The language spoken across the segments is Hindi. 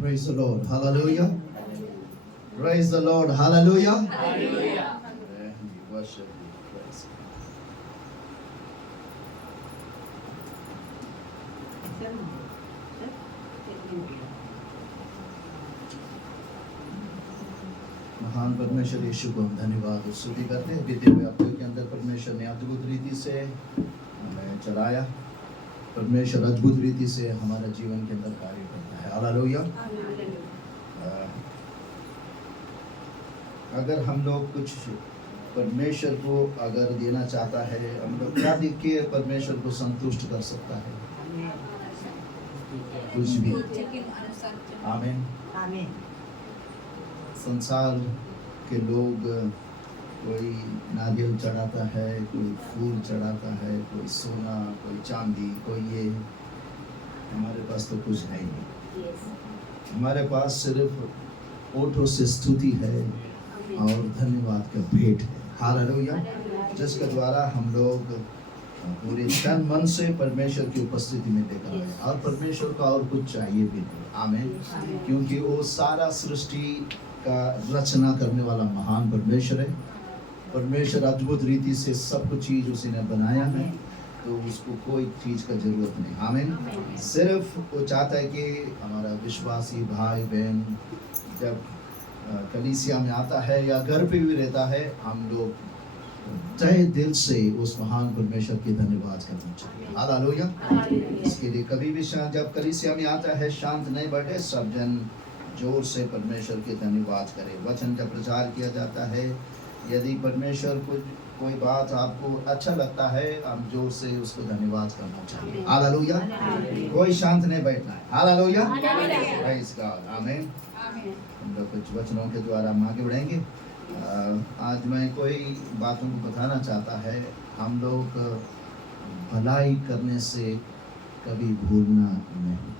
Praise the Lord. Hallelujah. Praise the Lord. Hallelujah. Hallelujah. We worship you. Praise God. महान परमेश्वर यीशु को हम धन्यवाद और स्तुति करते हैं। बीते हुए हफ्ते के अंदर परमेश्वर ने अद्भुत रीति से हमें चलाया। परमेश्वर अद्भुत रीति से हमारा जीवन के अंदर कार्य करता है। हालेलुया। अगर हम लोग कुछ परमेश्वर को अगर देना चाहता है, हम लोग क्या देख के परमेश्वर को संतुष्ट कर सकता है? कुछ भी। आमीन। आमीन। संसार के लोग कोई नारियल चढ़ाता है, कोई फूल चढ़ाता है, कोई सोना, कोई चांदी, कोई ये। हमारे पास तो कुछ है ही नहीं। हमारे पास सिर्फ ओठों से स्तुति है और धन्यवाद का भेंट है। हालेलुया। जिसके द्वारा हम लोग पूरे तन मन से परमेश्वर की उपस्थिति में लेकर आए और परमेश्वर का और कुछ चाहिए भी नहीं। आमीन। क्योंकि वो सारा सृष्टि का रचना करने वाला महान परमेश्वर है। परमेश्वर अद्भुत रीति से सब कुछ चीज उसने बनाया है, तो उसको कोई चीज का जरूरत नहीं। आमीन। सिर्फ वो चाहता है कि हमारा विश्वासी भाई बहन जब कलीसिया में आता है या घर पे भी रहता है, हम लोग तहे दिल से उस महान परमेश्वर की धन्यवाद करना चाहिए। हालेलुया। इसके लिए कभी भी जब कलीसिया में आता है शांत नहीं बैठे, सब जन जोर से परमेश्वर के धन्यवाद करें। वचन जब प्रचार किया जाता है, यदि परमेश्वर कोई बात आपको अच्छा लगता है, हम जोर से उसको धन्यवाद करना चाहिए। हालेलुया। कोई शांत नहीं बैठना है। हालेलुया। Praise God. आमीन। हम लोग कुछ वचनों के द्वारा हम आगे बढ़ेंगे। आज मैं कोई बातों को बताना चाहता है। हम लोग भलाई करने से कभी भूलना नहीं।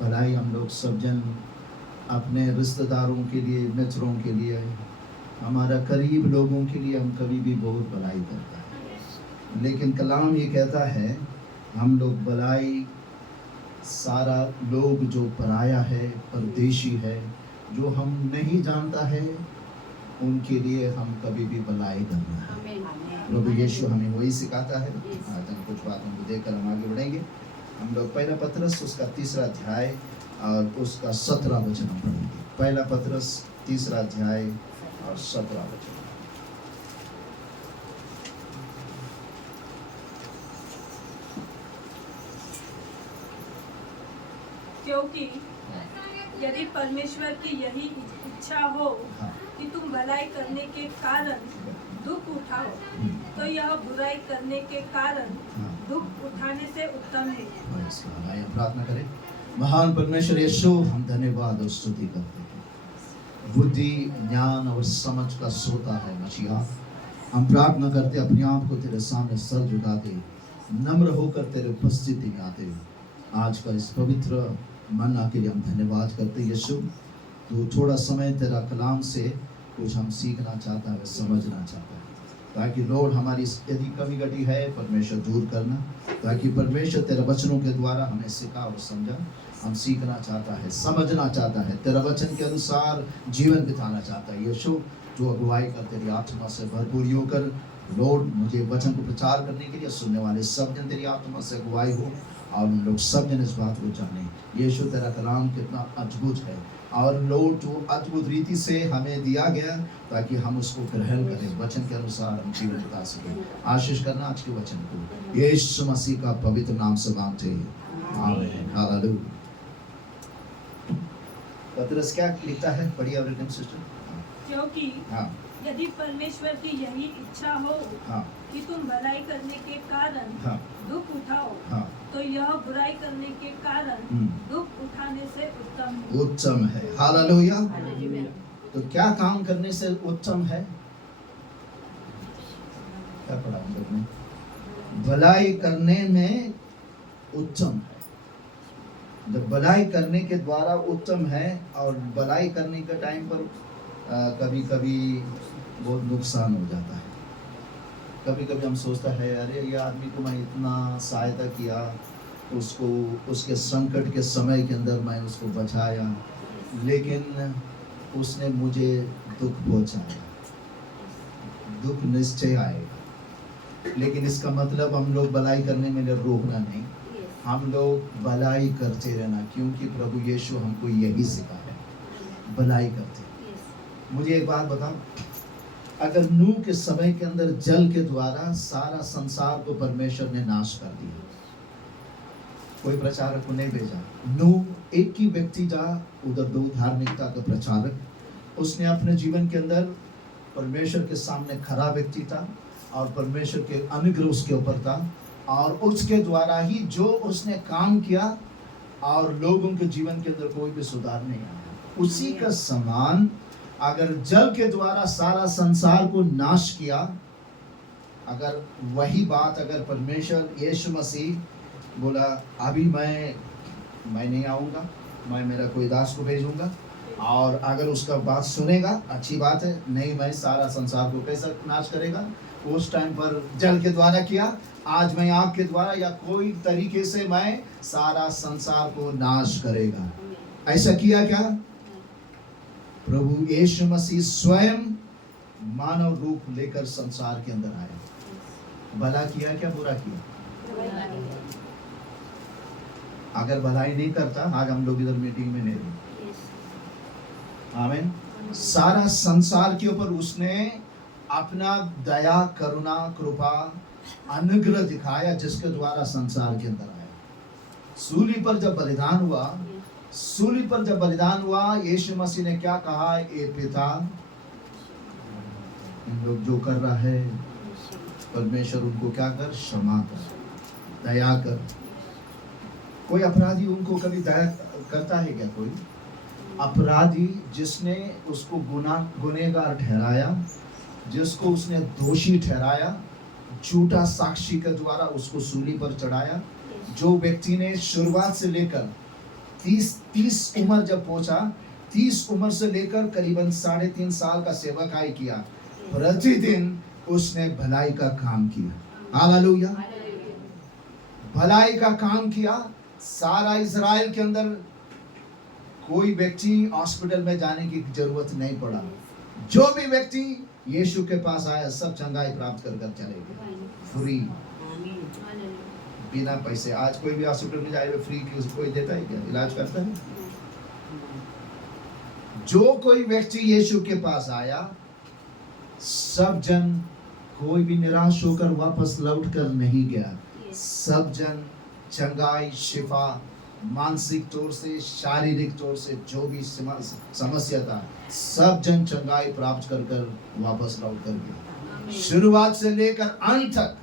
भलाई हम लोग सब जन अपने रिश्तेदारों के लिए, मित्रों के लिए, हमारा करीब लोगों के लिए हम कभी भी बहुत भलाई करता है। लेकिन कलाम ये कहता है हम लोग भलाई सारा लोग जो पराया है, परदेशी है, जो हम नहीं जानता है, उनके लिए हम कभी भी भलाई करना है। प्रभु यीशु हमें वही सिखाता है। आज हम कुछ बातों को देखकर हम आगे बढ़ेंगे। हम लोग पहला पत्रस उसका 3रा अध्याय और उसका 17 वचन हम पढ़ेंगे। पहला पत्रस 3रा अध्याय और 17 वचन। क्योंकि यदि परमेश्वर की यही इच्छा हो कि तुम भलाई करने के कारण दुख उठाओ, तो यह बुराई करने के कारण दुख उठाने से उत्तम है। आइए प्रार्थना करें। महान परमेश्वर यीशु, हम धन्यवाद और स्तुति करते हैं। बुद्धि, ज्ञान और समझ का सोता है मसीहा। हम प्रार्थना करते अपने आप को तेरे सामने सर झुकाते, नम्र होकर तेरे उपस्थिति में आते हुए आज का इस पवित्र मन्ना के लिए हम धन्यवाद करते हैं। यीशु, तो थोड़ा समय तेरा कलाम से कुछ हम सीखना चाहता है, समझना चाहता है, ताकि लॉर्ड हमारी यदि कमी घटी है परमेश्वर दूर करना, ताकि परमेश्वर तेरे वचनों के द्वारा हमें सिखा और समझा। हम सीखना चाहता है, समझना चाहता है, तेरा वचन के अनुसार जीवन बिताना चाहता है। यीशु, जो अगुवाई कर तेरी आत्मा से भरपूरी होकर लॉर्ड मुझे वचन को प्रचार करने के लिए सुनने वाले सब जन तेरी आत्मा से अगुवाई हो और हम लोग सब जन इस बात को जाने। यीशु, तेरा कलाम कितना अद्भुत है और लॉर्ड जो अद्भुत रीति से हमें दिया गया ताकि हम उसको ग्रहण करें, वचन के अनुसार हम जीवन बिता सकें। आशीष करना आज के वचन को यीशु मसीह का पवित्र नाम से मांगते हैं। आमीन। हालेलुया। पत्रस क्या लिखता है? पढ़िए और एकदम सिस्टर। क्योंकि यदि परमेश्वर की यही इच्छा हो कि तुम भलाई करने के कारण दुख उठाओ, तो यह बुराई करने के कारण दुख उठाने से उत्तम है। हालेलुया। तो क्या काम करने से उत्तम है? क्या पढ़ा हम लोग ने? भलाई करने में उत्तम है। जब भलाई करने के द्वारा उत्तम है और भलाई करने के टाइम पर कभी कभी बहुत नुकसान हो जाता है। कभी कभी हम सोचता है अरे ये आदमी को मैं इतना सहायता किया, उसको उसके संकट के समय के अंदर मैं उसको बचाया, लेकिन उसने मुझे दुख पहुंचाया। दुख निश्चय आएगा, लेकिन इसका मतलब हम लोग भलाई करने में रोकना नहीं, हम लोग भलाई करते रहना, क्योंकि प्रभु यीशु हमको यही सिखाया, भलाई करते। मुझे एक बात बताओ, अगर नूह के समय के अंदर जल के द्वारा सारा संसार को परमेश्वर ने नाश कर दिया, कोई प्रचारक को नहीं भेजा, नूह एक ही व्यक्ति था, उधर दो धार्मिकता का प्रचारक, उसने अपने जीवन के अंदर परमेश्वर के सामने खरा व्यक्ति था और परमेश्वर के अनुग्रह उसके ऊपर था, और उसके द्वारा ही जो उसने काम किया और लोगों के जीवन के अंदर कोई भी सुधार नहीं आया। उसी का समान अगर जल के द्वारा सारा संसार को नाश किया, अगर वही बात अगर परमेश्वर यीशु मसीह बोला अभी मैं नहीं आऊँगा, मैं मेरा कोई दास को भेजूंगा, और अगर उसका बात सुनेगा अच्छी बात है, नहीं मैं सारा संसार को कैसा नाश करेगा, उस टाइम पर जल के द्वारा किया, आज मैं आग के द्वारा या कोई तरीके से मैं सारा संसार को नाश करेगा। ऐसा किया क्या? प्रभु यीशु मसीह स्वयं मानव रूप लेकर संसार के अंदर आया। भला किया क्या बुरा किया? अगर भलाई नहीं करता आज हम लोग इधर मीटिंग में नहीं रहे। आमीन। सारा संसार के ऊपर उसने अपना दया, करुणा, कृपा, अनुग्रह दिखाया, जिसके द्वारा संसार के अंदर आया। सूली पर जब बलिदान हुआ, यीशु मसीह ने क्या कहा? ए पिता, इन लोग जो कर रहा है परमेश्वर उनको क्या कर, क्षमा कर, दया कर। कोई अपराधी उनको कभी दया करता है क्या? कोई अपराधी जिसने उसको गुनहगार ठहराया, जिसको उसने दोषी ठहराया, झूठा साक्षी के द्वारा उसको सूली पर चढ़ाया, जो व्यक्ति ने शुरुआत से लेकर 30 उम्र जब पहुंचा, 30 उम्र से लेकर करीबन 3.5 साल का सेवकाई किया, प्रतिदिन उसने भलाई का काम किया। हालेलुया। भलाई का काम किया। सारा इजराइल के अंदर कोई व्यक्ति हॉस्पिटल में जाने की जरूरत नहीं पड़ा। जो भी व्यक्ति यीशु के पास आया सब चंगाई प्राप्त कर चले गए, फ्री, बिना पैसे। आज कोई भी हॉस्पिटल में जाए फ्री की उसको कोई देता है क्या? इलाज करता है? जो कोई व्यक्ति यीशु के पास आया, सब जन, कोई भी निराश होकर वापस लौट कर नहीं गया। सब जन चंगाई, शिफा, मानसिक तौर से, शारीरिक तौर से जो भी समस्या था, सब जन चंगाई प्राप्त कर वापस लौट कर गया। शुरुआत से लेकर अंत तक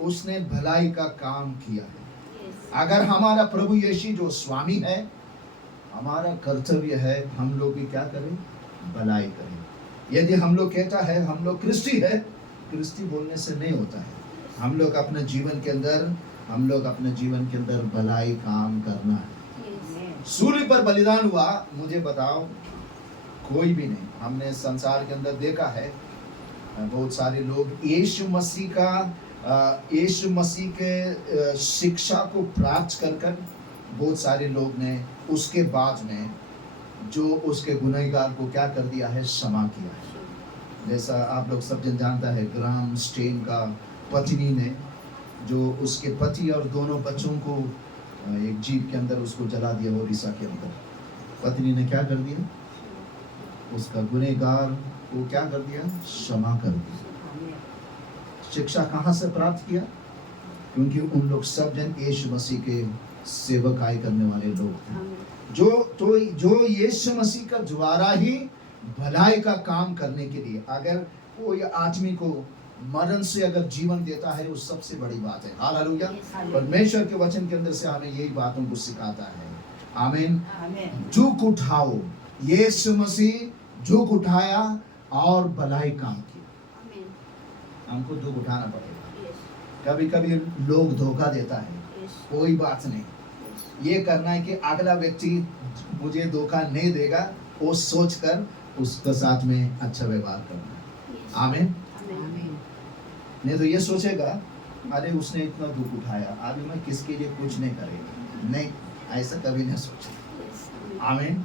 उसने भलाई का काम किया है। अगर हमारा प्रभु यीशु जो स्वामी है, हमारा कर्तव्य है हम लोग भी क्या करें? भलाई करें। यदि हम लोग कहता है हम लोग क्रिस्टी है, क्रिस्टी बोलने से नहीं होता है। हम लोग अपने जीवन के अंदर भलाई काम करना है। सूली पर बलिदान हुआ, मुझे बताओ, कोई भी नहीं। हमने संसार के अंदर देखा है बहुत सारे लोग यीशु मसीह के शिक्षा को प्राप्त कर बहुत सारे लोग ने उसके बाद में जो उसके गुनहगार को क्या कर दिया है? क्षमा किया है। जैसा आप लोग सब जन जानता है, ग्राहम स्टेन का पत्नी ने जो उसके पति और दोनों बच्चों को एक जीप के अंदर उसको जला दिया, ओडिशा के अंदर। पत्नी ने क्या कर दिया? उसका गुनहगार को क्या कर दिया? क्षमा कर दिया। शिक्षा कहाँ से प्राप्त किया? क्योंकि उन लोग सब जन यीशु मसीह के सेवकाई करने वाले लोग थे, जो यीशु मसीह का द्वारा ही भलाई का काम करने के लिए, अगर कोई आदमी को मरण से अगर जीवन देता है, वो सबसे बड़ी बात है। हालेलुया। परमेश्वर के वचन के अंदर से हमें यही बातों को सिखाता है। आमीन। झुक उठाओ। यीशु मसीह झुक उठाया और भलाई काम किया। हमको झुक उठाना पड़ेगा। कभी कभी लोग धोखा देता है, कोई बात नहीं, ये करना है कि अगला व्यक्ति मुझे धोखा नहीं देगा, वो सोचकर उसके साथ में अच्छा व्यवहार करना है। आमीन। नहीं तो ये सोचेगा अरे उसने इतना दुख उठाया, अभी मैं किसके लिए कुछ नहीं करेगा, नहीं, ऐसा कभी नहीं सोचा। आमीन।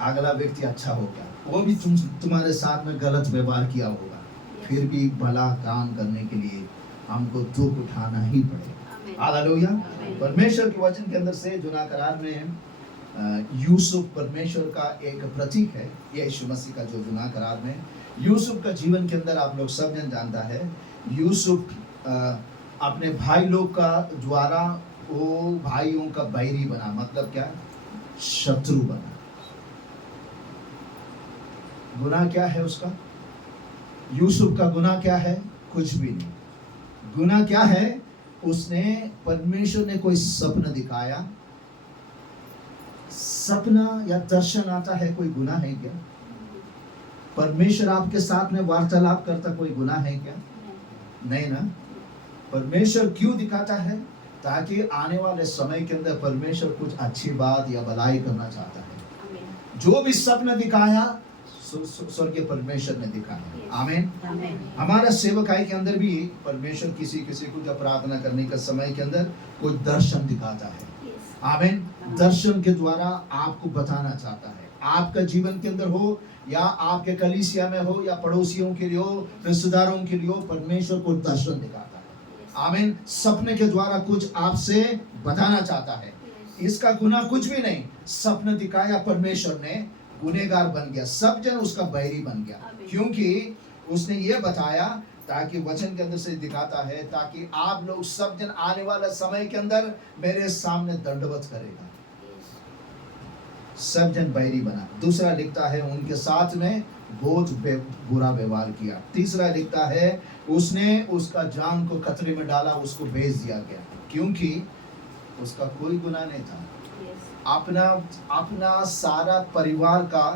अगला व्यक्ति अच्छा हो गया, वो भी तुम्हारे साथ में गलत व्यवहार किया होगा, फिर भी भला काम करने के लिए हमको दुख उठाना ही पड़ेगा। हालेलुया। परमेश्वर के वचन के अंदर से जुना करार में यूसुफ परमेश्वर का एक प्रतीक है। यीशु मसीह का जो जुना करार में यूसुफ का जीवन के अंदर आप लोग सब जन जानता है, यूसुफ अपने भाई लोग का द्वारा वो भाइयों का बैरी बना, मतलब क्या, शत्रु बना। गुनाह क्या है उसका? यूसुफ का गुनाह क्या है? कुछ भी नहीं। गुनाह क्या है? उसने, परमेश्वर ने कोई सपना दिखाया, सपना या दर्शन आता है, कोई गुनाह है क्या? परमेश्वर आपके साथ में वार्तालाप करता, कोई गुनाह है क्या? नहीं ना। परमेश्वर क्यों दिखाता है? ताकि आने वाले समय के अंदर परमेश्वर कुछ अच्छी बात या भलाई करना चाहता है। जो भी सपना दिखाया स्वर्गीय परमेश्वर ने दिखाया। आमीन। हमारा सेवकाई के अंदर भी परमेश्वर किसी किसी को जब प्रार्थना करने का समय के अंदर कोई दर्शन दिखाता है। आमीन। दर्शन के द्वारा आपको बताना चाहता है, आपका जीवन के अंदर हो या आपके कलीसिया में हो या पड़ोसियों के लिए हो, रिश्तेदारों के लिए हो, परमेश्वर को दर्शन दिखाता है। आमीन। सपने के द्वारा कुछ आपसे बताना चाहता है। इसका गुनाह कुछ भी नहीं, सपना दिखाया परमेश्वर ने, गुनहगार बन गया, सब जन उसका बैरी बन गया, क्योंकि उसने ये बताया, ताकि वचन के अंदर से दिखाता है, ताकि आप लोग सब जन आने वाला समय के अंदर मेरे सामने दंडवत करेगा। सब जन बैरी बना। दूसरा लिखता है उनके साथ में बहुत बुरा व्यवहार किया। तीसरा लिखता है उसने उसका जान को खतरे में डाला, उसको भेज दिया गया, क्योंकि उसका कोई गुनाह नहीं था। अपना सारा परिवार का,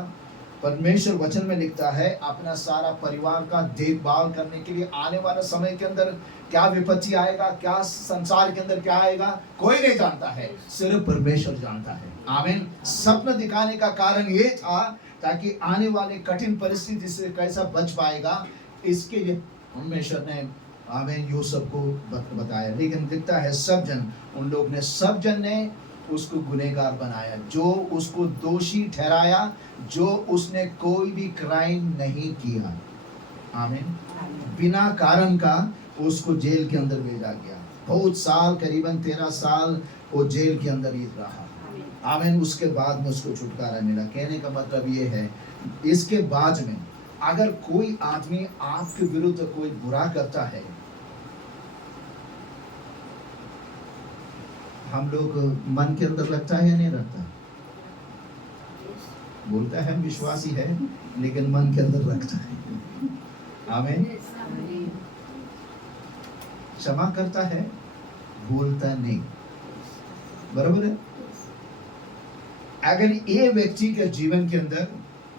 परमेश्वर वचन में लिखता है, अपना सारा परिवार का देखभाल करने के लिए आने वाले समय के अंदर क्या विपत्ति आएगा, क्या संसार के अंदर क्या आएगा, कोई नहीं जानता है, सिर्फ परमेश्वर जानता है। आमीन। सपना दिखाने का कारण ये था ताकि आने वाले कठिन परिस्थिति से कैसा बच पाएगा, इसके लिए परमेश्वर ने आमीन यूसुफ को बताया। लेकिन दिखता है सब जन, उन लोग ने, सब जन ने उसको गुनहगार बनाया, जो उसको दोषी ठहराया, जो उसने कोई भी क्राइम नहीं किया। आमीन। बिना कारण का उसको जेल के अंदर भेजा गया। बहुत साल, करीबन 13 साल वो जेल के अंदर ही रहा। आमीन। उसके बाद में उसको छुटकारा मिला। कहने का मतलब ये है, इसके बाद में अगर कोई आदमी आपके विरुद्ध कोई बुरा करता है, हम लोग मन के अंदर लगता है या नहीं लगता? बोलता है हम विश्वासी है, लेकिन मन के अंदर लगता है। आमीन। क्षमा करता है, बोलता नहीं, बराबर है। अगर ये व्यक्ति के जीवन के अंदर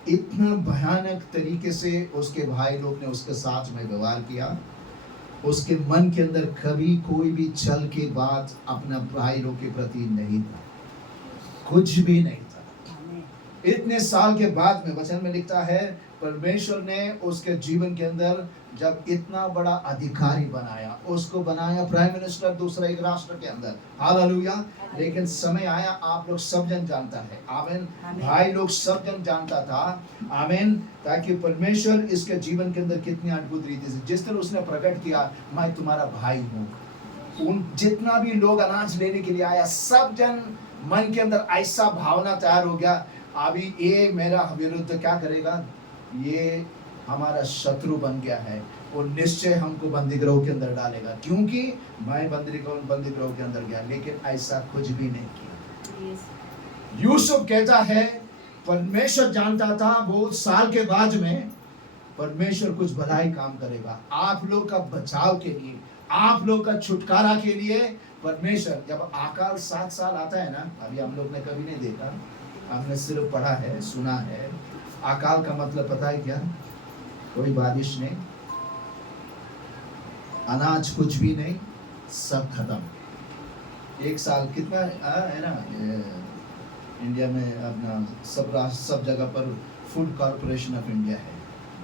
इतना भयानक तरीके से उसके भाई लोग ने उसके साथ में व्यवहार किया, उसके मन के अंदर कभी कोई भी छल की बात अपना भाई लोग के प्रति नहीं था, कुछ भी नहीं था। इतने साल के बाद में वचन में लिखता है, परमेश्वर ने उसके जीवन के अंदर जब इतना बड़ा अधिकारी बनाया, उसको बनाया प्राइम मिनिस्टर दूसरा एक राष्ट्र के अंदर। हालेलुया। लेकिन समय आया, आप लोग सब जन जानता है। आमीन। भाई लोग सब जन जानता था। आमीन। ताकि परमेश्वर इसके जीवन के अंदर कितनी अद्भुत रीति से, जिस तरह उसने प्रकट किया, मैं तुम्हारा भाई हूँ। उन जितना भी लोग अनाज लेने के लिए आया, सब जन मन के अंदर ऐसा भावना तैयार हो गया, अभी ये मेरा विरुद्ध क्या करेगा, ये हमारा शत्रु बन गया है, और निश्चय हमको बंदीगृह के अंदर डालेगा, क्योंकि मैं बंदीगृह के अंदर गया। लेकिन ऐसा कुछ भी नहीं किया। यूसुफ कहता है, परमेश्वर जानता था बहुत साल के बाद में परमेश्वर कुछ भलाई काम करेगा, आप लोग का बचाव के लिए, आप लोग का छुटकारा के लिए। परमेश्वर, जब अकाल 7 साल आता है ना, अभी हम लोग ने कभी नहीं देखा, हमने सिर्फ पढ़ा है, सुना है। अकाल का मतलब पता है क्या? कोई बारिश नहीं, अनाज कुछ भी नहीं, सब खत्म। 1 साल कितना है ना, इंडिया में अपना सब जगह पर फूड कॉर्पोरेशन ऑफ इंडिया है,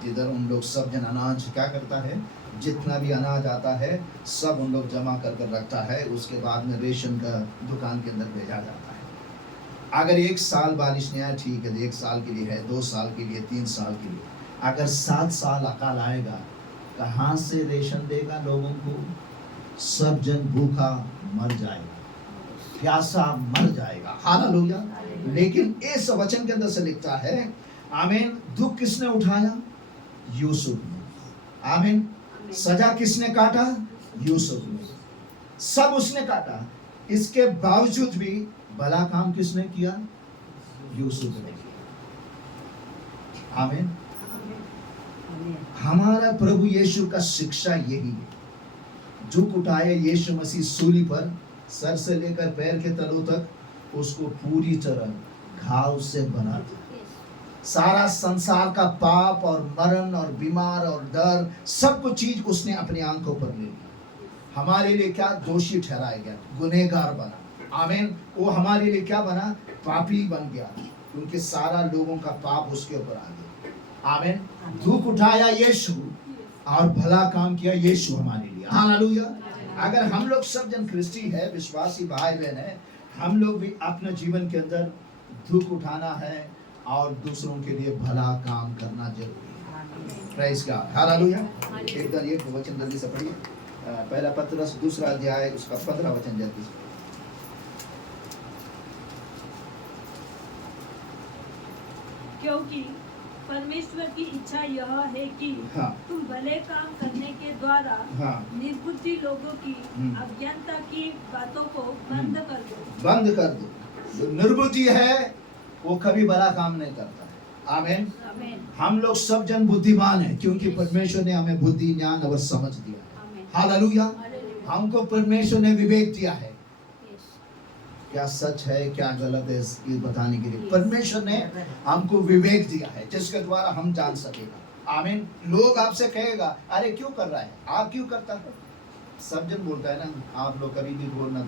जिधर उन लोग सब जन अनाज क्या करता है, जितना भी अनाज आता है सब उन लोग जमा कर कर रखता है, उसके बाद में रेशन का दुकान के अंदर भेजा जाता है। अगर 1 साल बारिश नहीं आया ठीक है, 1 साल के लिए है, 2 साल के लिए, 3 साल के लिए। अगर 7 साल अकाल आएगा, कहाँ से रेशन देगा लोगों को? सब जन भूखा मर जाएगा, प्यासा मर जाएगा। हालेलुया। लेकिन इस वचन के अंदर से लिखता है, आमीन, दुख किसने उठाया? यूसुफ ने। आमीन। सजा किसने काटा? यूसुफ ने। सब उसने काटा, इसके बावजूद भी भला काम किसने किया? यूसुफ ने किया। आमीन। हमारा प्रभु यीशु का शिक्षा यही है। झुक उठाए यीशु मसीह सूली पर, सर से लेकर पैर के तलों तक उसको पूरी तरह घाव से बना दिया। सारा संसार का पाप और मरण और बीमार और डर सब कुछ चीज उसने अपनी आंखों पर ले ली। हमारे लिए क्या? दोषी ठहराया गया, गुनहगार बना। आमीन। वो हमारे लिए क्या बना? पापी बन गया, क्योंकि सारा लोगों का पाप उसके ऊपर आ गया। आमीन। दुख उठाया यीशु और भला काम किया यीशु हमारे लिए। हालेलुया। अगर हम लोग सब जन ख्रिस्ती है, विश्वासी भाई बहन है, हम लोग भी अपने जीवन के अंदर दुख उठाना है और दूसरों के लिए भला काम करना जरूरी है। Praise God. हालेलुया। एक वचन जल्दी से पढ़िए, पहला पत्रस 2 अध्याय उसका 15 वचन जल्दी से। क्योंकि परमेश्वर की इच्छा यह है कि हाँ। तुम भले काम करने के द्वारा हाँ। निर्बुद्धि लोगों की अज्ञानता की बातों को बंद कर दो। बंद कर दो। जो निर्बुद्धि है वो कभी भला काम नहीं करता है। आमीन। हम लोग सब जन बुद्धिमान हैं, क्योंकि परमेश्वर ने हमें बुद्धि, ज्ञान और समझ दिया। हालेलुया। हमको परमेश्वर ने विवेक दिया है, क्या सच है क्या गलत है ये बताने के लिए परमेश्वर ने हमको विवेक दिया है, जिसके द्वारा हम जान सकेगा। आमीन। लोग आपसे कहेगा, अरे क्यों कर रहा है, आप क्यों करता है? सब जन बोलता है ना, आप लोग कभी भी बोलना,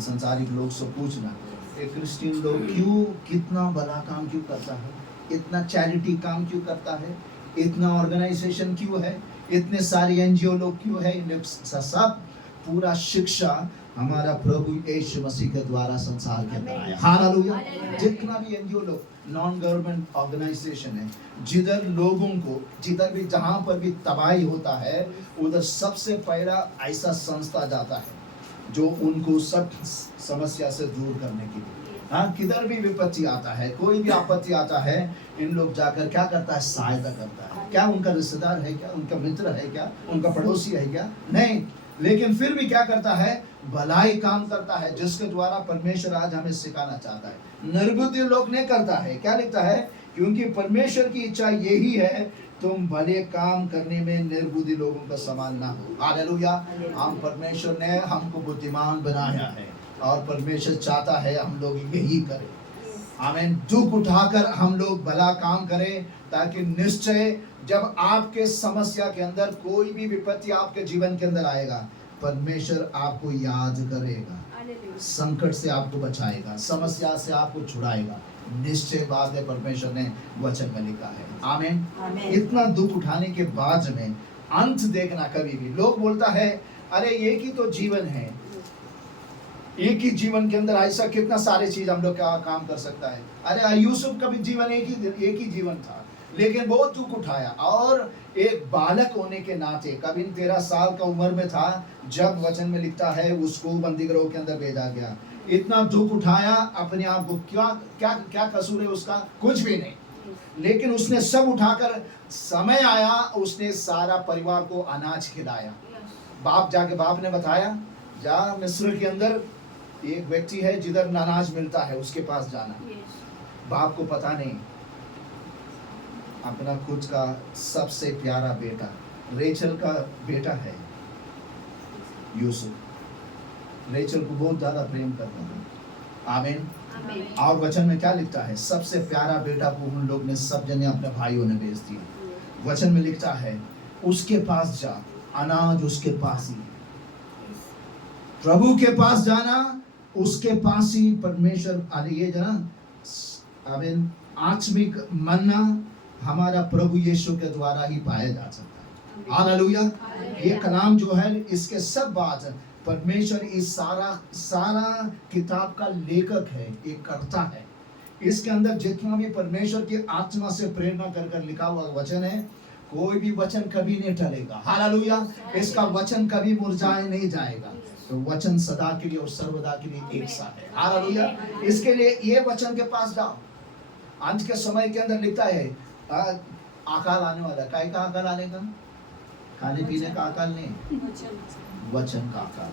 संसारिक लोग से पूछना, एक क्रिश्चियन लोग क्यों, कितना भला काम क्यों करता है, इतना चैरिटी काम क्यों करता है, इतना ऑर्गेनाइजेशन क्यों है, इतने सारे एनजीओ लोग क्यों है? इन सब पूरा शिक्षा हमारा प्रभु यीशु मसीह के द्वारा संसार के अंदर आया। हालेलुया। जितना भी एनजीओ लोग, नॉन गवर्नमेंट ऑर्गेनाइजेशन है, जिधर लोगों को, जिधर भी जहाँ पर भी तबाही होता है, उधर सबसे पहला ऐसा संस्था जाता है जो उनको सब समस्या से दूर करने के लिए। हाँ, किधर भी विपत्ति आता है, कोई भी आपत्ति आता है, इन लोग जाकर क्या करता है? सहायता करता है। क्या उनका रिश्तेदार है क्या, उनका मित्र है क्या, उनका पड़ोसी है क्या? नहीं, लेकिन फिर भी क्या करता है? भलाई काम करता है, जिसके द्वारा परमेश्वर आज हमें सिखाना चाहता है। निर्बुद्धि लोग नहीं करता है। क्या लिखता है? क्योंकि परमेश्वर की इच्छा यही है, तुम भले काम करने में निर्बुद्धि लोगों का समान ना हो। हालेलुया। हम परमेश्वर ने हमको बुद्धिमान बनाया है और परमेश्वर चाहता है हम लोग यही करें। आमीन। दुख उठाकर हम लोग भला काम करें, ताकि निश्चय जब आपके समस्या के अंदर कोई भी विपत्ति आपके जीवन के अंदर आएगा, परमेश्वर आपको याद करेगा, संकट से आपको बचाएगा, समस्या से आपको छुड़ाएगा। निश्चय बात है, परमेश्वर ने वचन में लिखा है। आमीन। इतना दुख उठाने के बाद में अंत देखना। कभी भी लोग बोलता है, अरे एक ही तो जीवन है, एक ही जीवन के अंदर ऐसा कितना सारे चीज हम लोग क्या काम कर सकता है। अरे यूसुफ का भी जीवन एक ही जीवन था, लेकिन बहुत दुख उठाया, और एक बालक होने के नाते, कभी 13 साल का उम्र में था जब वचन में लिखता है उसको बंदीगृह के अंदर भेजा गया। इतना दुख उठाया, अपने आप को क्या कसूर है उसका? कुछ भी नहीं, लेकिन उसने सब उठाकर, समय आया उसने सारा परिवार को अनाज खिलाया। बाप ने बताया, जा मिस्र के अंदर एक व्यक्ति है जिधर अनाज मिलता है, उसके पास जाना। बाप को पता नहीं, अपना खुद का सबसे प्यारा बेटा, रेचल का बेटा है यूसुफ, रेचल को बहुत ज्यादा प्रेम करता था। आमीन। और वचन में क्या लिखता है? सबसे प्यारा बेटा को उन लोग ने, सब जने अपने भाइयों ने भेज दिया। वचन में लिखता है, उसके पास जा, अनाज उसके पास ही, प्रभु के पास जाना, उसके पास ही परमेश्वर। अरे ये जना, आमीन, आत्मिक मन्ना हमारा प्रभु यीशु के द्वारा ही पाया जा सकता हालेलुया। ये कलाम जो है इसके सब बात परमेश्वर इस सारा किताब का लेखक है, एक कर्ता है। इसके अंदर जितना भी परमेश्वर की आत्मा से प्रेरणा कर कर लिखा हुआ वचन है, कोई भी वचन कभी नहीं टलेगा। हालेलुया। इसका वचन कभी मुरझाए नहीं जाएगा। तो वचन सदा के लिए और सर्वदा के लिए एक सा है। हालेलुया। इसके लिए ये वचन के पास जाओ। अंत के समय के अंदर लिखता है अकाल आने वाला। काय का अकाल आने का? खाने पीने का अकाल नहीं, वचन का अकाल।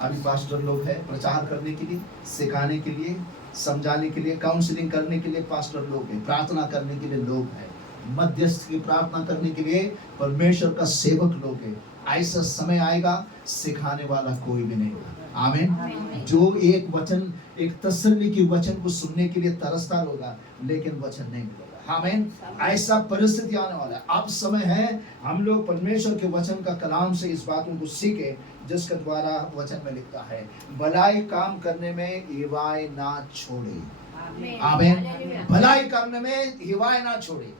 अभी पास्टर लोग हैं प्रचार करने के लिए, सिखाने के लिए, समझाने के लिए, काउंसलिंग करने के लिए पास्टर लोग हैं, प्रार्थना करने के लिए लोग हैं, मध्यस्थ की प्रार्थना करने के लिए परमेश्वर का सेवक लोग हैं। ऐसा समय आएगा सिखाने वाला कोई भी नहीं होगा। आमीन। जो एक वचन, एक तसल्ली की वचन को सुनने के लिए तरसता होगा, लेकिन वचन नहीं मिलेगा। आमीन। ऐसा परिस्थिति आने वाला है। अब समय है हम लोग परमेश्वर के वचन का कलाम से इस बातों को सीखे, जिसके द्वारा वचन में लिखता है भलाई काम करने में हिवाए ना छोड़े। आमीन। भलाई करने में हिवाए ना छोड़े।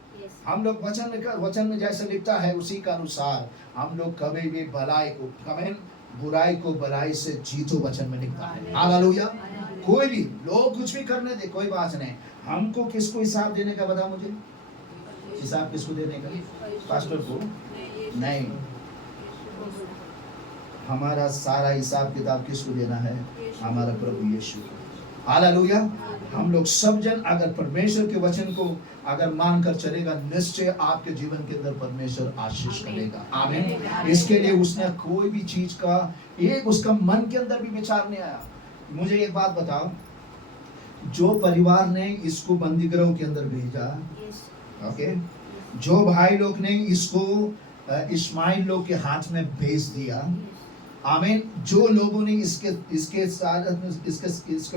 हम लोग वचन में जैसे लिखता है उसी के अनुसार हम लोग कभी भी भलाई को, आमीन, बुराई को भलाई से जीतो, वचन में लिखता है। हालेलुया। कोई भी लोग कुछ भी करने दे, कोई बात नहीं। हमको किसको हिसाब देने का बता मुझे? हिसाब किसको देने का? पास्टर को नहीं। हमारा सारा हिसाब किताब किसको देना है? हमारा प्रभु यीशु। हालेलुया। हम लोग सब जन अगर परमेश्वर के वचन को अगर मानकर चलेगा, निश्चय आपके जीवन के अंदर परमेश्वर आशीष करेगा। आमीन। इसके लिए उसने कोई भी चीज का एक उसका मन के अंदर भी विचार नहीं आया। मुझे एक बात बताओ, जो परिवार ने इसको बंदी गृह के अंदर भेजा, ओके, जो भाई लोग ने इसको इस्माइल लोग के हाथ में भेज दिया, आमीन, जो लोगों ने इसके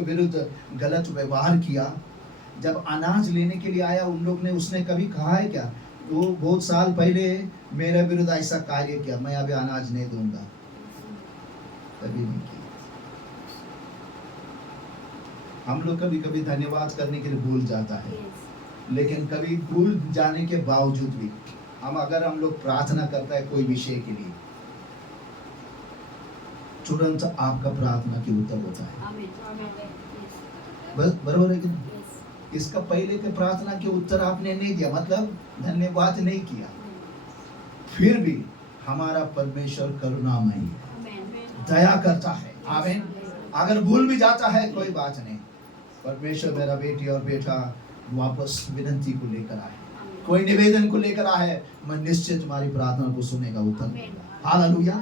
विरुद्ध गलत व्यवहार किया, जब अनाज लेने के लिए आया उन लोग ने, उसने कभी कहा है क्या वो बहुत साल पहले मेरे विरुद्ध ऐसा कार्य किया, मैं अभी अनाज नहीं दूंगा? कभी नहीं किया। हम लोग कभी कभी धन्यवाद करने के लिए भूल जाता है, लेकिन कभी भूल जाने के बावजूद भी हम लोग प्रार्थना करता है कोई विषय के लिए, तुरंत आपका प्रार्थना की उत्तर होता है। बस बरोबर है कि नहीं? इसका पहले के प्रार्थना के उत्तर आपने नहीं दिया, मतलब धन्यवाद नहीं किया। फिर भी हमारा परमेश्वर करुणामयी है, दया करता है। आमीन। अगर भूल भी जाता है कोई बात नहीं, परमेश्वर मेरा बेटी और बेटा वापस विनती को लेकर आए, कोई निवेदन को लेकर आए, मैं निश्चित तुम्हारी प्रार्थना को सुनेगा, उत्तर देगा। हालेलुया।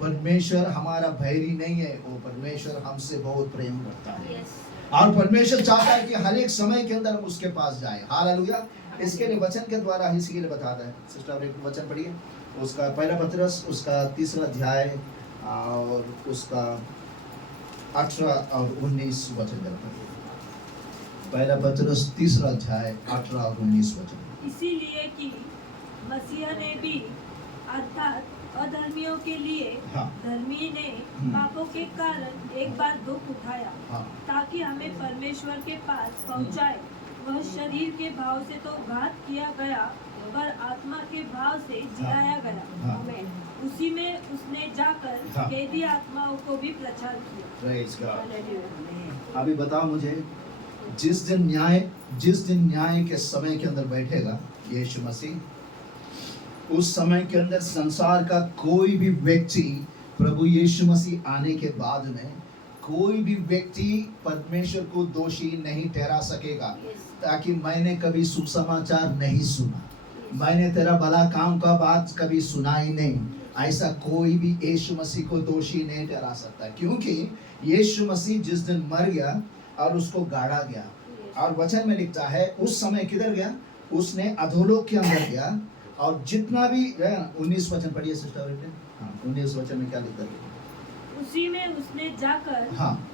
परमेश्वर हमारा भैरी नहीं है, वो परमेश्वर हमसे बहुत प्रेम करता है और परमेश्वर चाहता है कि हर एक समय के अंदर हम उसके पास जाए। हालेलुया। इसके लिए वचन के द्वारा इसी के लिए बताता है। सिस्टर एक वचन पढ़िए, उसका पहला पत्रस उसका 3 अध्याय और उसका 18 और 19 वचन करता है। पहला पत्रस 3 अध्याय 18 और 19 वचन। इसीलिए कि मसीह ने भी अर्थात अधर्मियों के लिए धर्मी ने पापों के कारण एक बार दुख उठाया, ताकि हमें परमेश्वर के पास पहुंचाए। वह शरीर के भाव से तो घात किया गया, पर आत्मा के भाव से जिलाया गया। उसी में उसने जाकर कैदी आत्माओं को भी प्रचार किया। अभी बताओ मुझे, जिस दिन न्याय के समय के अंदर बैठेगा यीशु मसीह, उस समय के अंदर संसार का कोई भी व्यक्ति प्रभु यीशु मसीह आने के बाद में कोई भी व्यक्ति परमेश्वर को दोषी नहीं ठहरा सकेगा, ताकि मैंने कभी सुसमाचार नहीं सुना, मैंने तेरा भला काम का बात कभी सुना ही नहीं, ऐसा कोई भी यीशु मसीह को दोषी नहीं ठहरा सकता। क्योंकि यीशु मसीह जिस दिन मर गया और उसको गाड़ा गया, और वचन में लिखता है उस समय किधर गया? उसने अधोलोक के अंदर गया, और जितना भी 19 वचन पढ़िए सिस्टर। 19 वचन में क्या लिखता है? उसी में उसने जाकर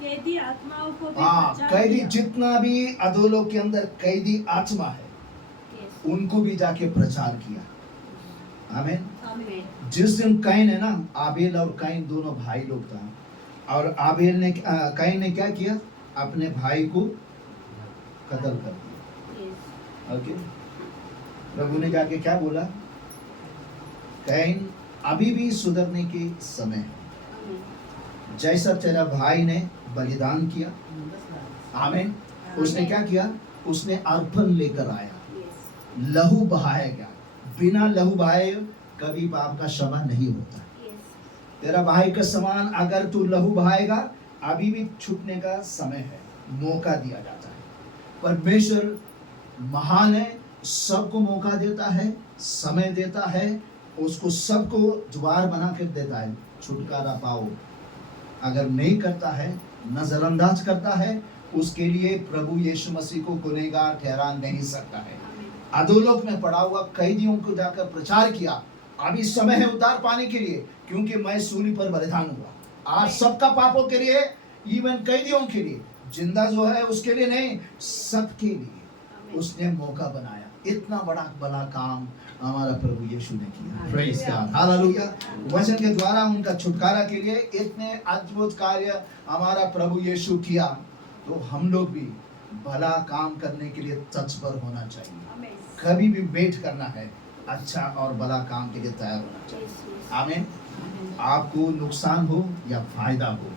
कैदी आत्माओं को भी कैदी, जितना भी अधोलोक के अंदर कैदी आत्मा है, उनको भी जाके प्रचार किया। आमीन। जिस दिन कैन है ना, आबेल और कैन दोनों भाई लोग था, और आबेल ने कैन ने क्या किया? अपने भाई को कत्ल कर दिया। ओके, प्रभु ने जाके क्या बोला? कैन अभी भी सुधरने के समय है। जैसा तेरा भाई ने बलिदान किया, आमीन, उसने क्या किया? उसने अर्पण लेकर आया, लहू बहाया गया। बिना लहू बहाए कभी पाप का क्षमा नहीं होता। तेरा भाई का समान अगर तू लहू बहाएगा, अभी भी छूटने का समय है, मौका दिया जाता है। परमेश्वर महान है, सबको मौका देता है, समय देता है, उसको सबको द्वार बना कर देता है, छुटकारा पाओ। अगर नहीं करता है, नजरअंदाज करता है, उसके लिए प्रभु यीशु मसीह को गुनहगार ठहरा नहीं सकता है। अधोलोक में पड़ा हुआ कैदियों को जाकर प्रचार किया, अभी समय है उद्धार पाने के लिए, क्योंकि मैं सूली पर बलिदान हुआ। आज सबका पापों के लिए, इवन कैदियों के लिए, जिंदा जो है उसके लिए नहीं, सबके लिए उसने मौका बनाया। इतना बड़ा भला काम हमारा प्रभु यीशु ने किया। Praise God, hallelujah. वचन के द्वारा उनका छुटकारा के लिए इतने अद्भुत कार्य हमारा प्रभु यीशु किया, तो हम लोग भी भला काम करने के लिए तत्पर होना चाहिए। कभी भी वेट करना है, अच्छा और भला काम के लिए तैयार होना चाहिए। आमीन। आपको नुकसान हो या फायदा हो,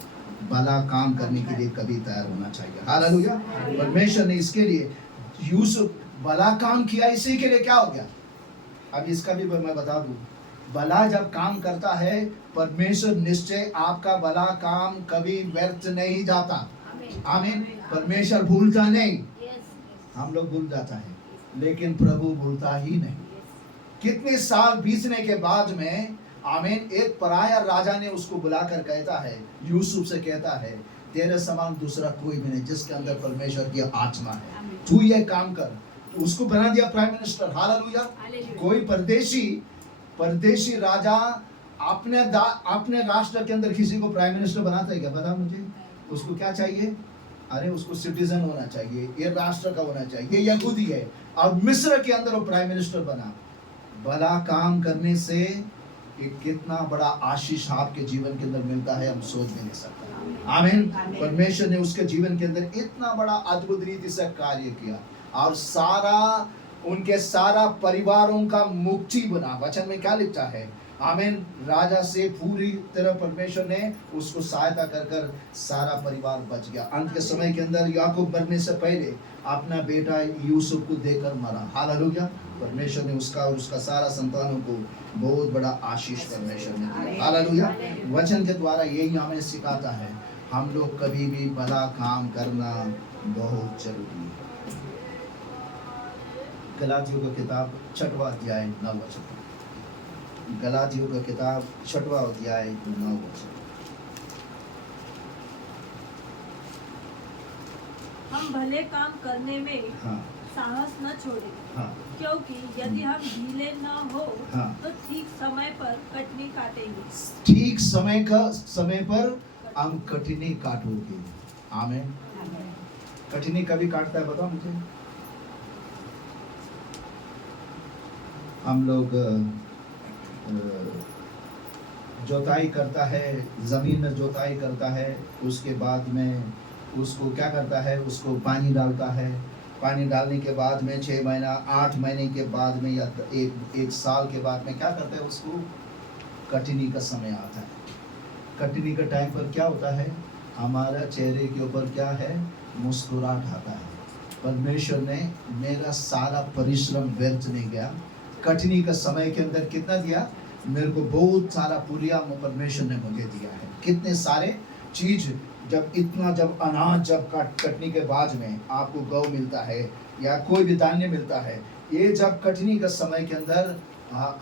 भला काम करने के लिए कभी तैयार होना चाहिए। हालेलुया। परमेश्वर ने इसके लिए यूसुफ भला काम किया, इसी के लिए क्या हो गया? अब इसका भी मैं बता दूं, भला जब काम करता है परमेश्वर, निश्चय आपका भला काम कभी व्यर्थ नहीं जाता। आमीन। परमेश्वर भूलता नहीं, हम लोग भूल जाता है, लेकिन प्रभु भूलता ही नहीं। कितने साल बीतने के बाद में, आमीन, एक पराया राजा ने उसको बुलाकर कहता है, यूसुफ से कहता है, तेरे समान दूसरा कोई भी नहीं जिसके अंदर परमेश्वर की आत्मा है, तू ये काम कर। तो उसको बना दिया प्राइम मिनिस्टर। हालेलुया। कोई परदेशी राजा अपने राष्ट्र के अंदर किसी को प्राइम मिनिस्टर बनाता है क्या? बता मुझे। उसको क्या चाहिए? अरे उसको सिटीजन होना चाहिए, ये राष्ट्र का होना चाहिए, ये यहूदी है, और मिस्र के अंदर वो प्राइम मिनिस्टर बना। भला काम करने से कितना बड़ा आशीष आपके जीवन के अंदर मिलता है, हम सोच भी नहीं सकते। आमीन। परमेश्वर ने उसके जीवन के अंदर इतना बड़ा अद्भुत रीति से कार्य किया, और उनके सारा परिवारों का मुक्ति बना। वचन में क्या लिखता है? आमीन। राजा से पूरी तरह परमेश्वर ने उसको सहायता कर सारा परिवार बच गया। अंत के समय के अंदर याकूब मरने से पहले अपना बेटा यूसुफ को देकर मरा। हालेलुया। परमेश्वर ने उसका और उसका सारा संतानों को बहुत बड़ा आशीष परमेश्वर ने दिया। हालेलुया। वचन के द्वारा यही हमें सिखाता है, हम लोग कभी भी भला काम करना बहुत जरूरी है। गलातियों का किताब 6वां अध्याय 9 वचन। गलातियों का किताब 6वां अध्याय 9 वचन। हम भले काम करने में साहस न छोड़े, क्योंकि यदि हम ढीले न हो तो ठीक समय पर कटनी काटेंगे। ठीक समय पर हम कटनी काटोगे। आमीन। कटनी कभी काटता है बताओ मुझे? हम लोग जोताई करता है, जमीन में जोताई करता है, उसके बाद में उसको क्या करता है? उसको पानी डालता है। पानी डालने के बाद में 6 महीना 8 महीने के बाद में या एक साल के बाद में क्या करता है? उसको कटनी का समय आता है। कटनी का टाइम पर क्या होता है? हमारा चेहरे के ऊपर क्या है? मुस्कुराहट आता है। परमेश्वर ने मेरा सारा परिश्रम व्यर्थ नहीं गया। कटनी का समय के अंदर कितना दिया? मेरे को बहुत सारा पुलिया परमेश्वर ने मुझे दिया है। कितने सारे चीज, जब अनाज जब कटनी के बाद में आपको गौ मिलता है या कोई भी धान्य मिलता है, ये जब कटनी का समय के अंदर